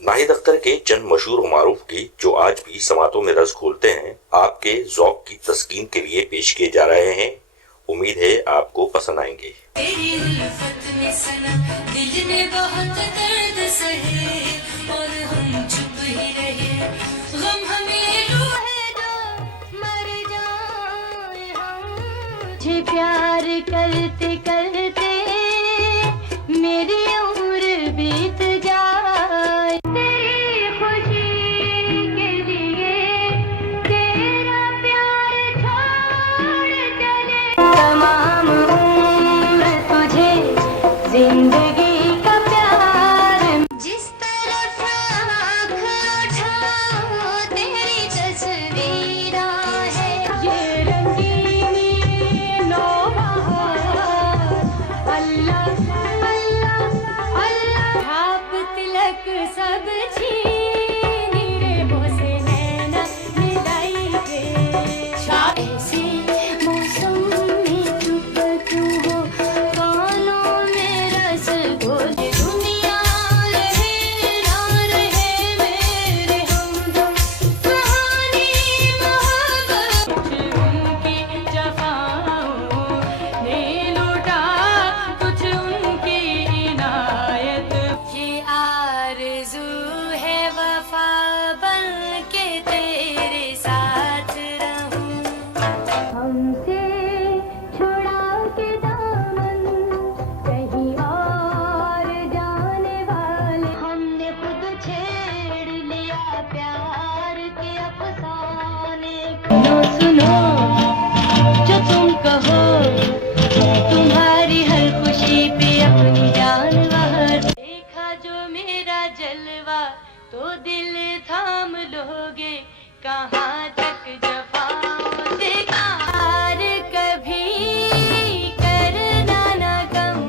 ناہید اختر کے چند مشہور و معروف گیت جو آج بھی سماعتوں میں رس کھولتے ہیں آپ کے ذوق کی تسکین کے لیے پیش کیے جا رہے ہیں. امید ہے آپ کو پسند آئیں گے. تیری الفت نے سنا دل نے بہت درد سہے اور ہم چپ ہی رہے غم ہمیں لو ہے جو مر جائے ہم تجھے پیار کرتے کرتے میری عمر بیت جائے تیری خوشی کے لیے تیرا پیار چھوڑ چلے تمام زندگی کا پیار جس طرف آنکھ اٹھاؤ تیری تصویر ہے یہ رنگینی نوبہار اللہ اللہ اللہ چھاپ تلک سب چھینی ریبوں سے نینا ملائی گے ایسے موسم میں چپ کیوں ہو کانوں میں رس گھول دنیا رہے نہ رہے میرے ہمدم کہانی محبت کچھ ان کی جفاؤں نے لوٹا کچھ ان کی عنایت یہ آرزو ہے وفا بن کے تیرے ساتھ رہوں ہم سے چھڑا کے دامن کہیں اور جانے والے ہم نے خود چھیڑ لیا پیار کے افسانے سنو جو تم کہو تمہاری ہر خوشی پہ اپنی جان بہر دیکھا جو میرا جلوہ تو دل تھام لوگے کہاں تک جفاؤں دیکھا ہار کبھی کرنا نہ غم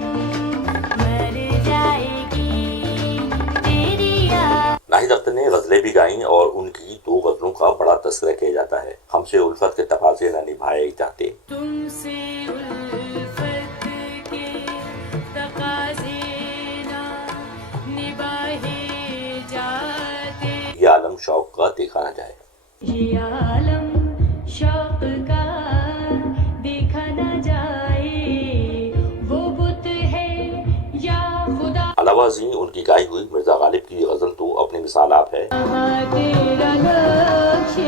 مر جائے گی تیری یاد. ناہید اختر نے غزلیں بھی گائیں اور ان کی 2 غزلوں کا بڑا تذکرہ کیا جاتا ہے. ہم سے الفت کے تقاضے نہ نبھائے جاتے. تم سے الفت کے تقاضے نہ نبھائے جاتے یہ عالم شوق کا دیکھا نہ جائے. یہ عالم شوق کا دیکھا نہ جائے وہ بت ہے یا خدا علاوہ ازیں ان کی گائی ہوئی مرزا غالب کی غزل تو اپنی مثال آپ ہے. تیرا نقش